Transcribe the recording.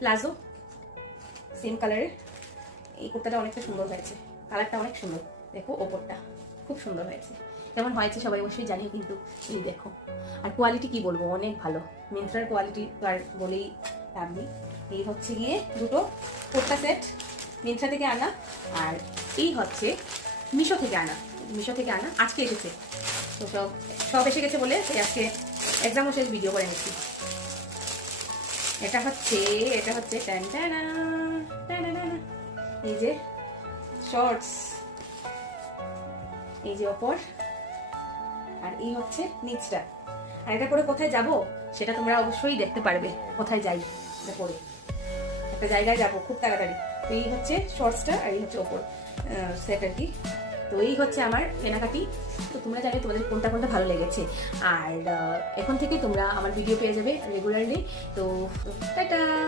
Palazzo, same কালারের। এই কুর্তাটা অনেকটা সুন্দর হয়েছে, কালারটা অনেক সুন্দর। দেখো ওপরটা খুব সুন্দর হয়েছে, কেমন হয়েছে সবাই অবশ্যই জানিও কিন্তু। এই দেখো, আর কোয়ালিটি কি বলবো, অনেক ভালো। মিন্ত্রার কোয়ালিটি আর বলেই লাভ নেই। এই হচ্ছে গিয়ে দুটো কুর্তা সেট মিন্ত্রা থেকে আনা, আর এই হচ্ছে মিশো থেকে আনা। মিশো থেকে আনা আজকে এসেছে, তো সব এসে গেছে বলে আজকে এক্সামও শেষ, ভিডিও করে নিচ্ছি। এটা হচ্ছে এই যে শর্টস, এই যে ওপর, আর এই হচ্ছে নিচটা। আর এটা পরে কোথায় যাব সেটা তোমরা অবশ্যই দেখতে পারবে, কোথায় যাই এটা পরে। একটা জায়গায় যাব খুব তাড়াতাড়ি। তো এই হচ্ছে শর্টসটা, আর এই হচ্ছে ওপর সেট আর কি। তো এই হচ্ছে আমার কেনাকাটি। তো তোমরা জানো তোমাদের কোনটা কোনটা ভালো লেগেছে, আর এখন থেকে তোমরা আমার ভিডিও পেয়ে যাবে রেগুলারলি। তো টাটা।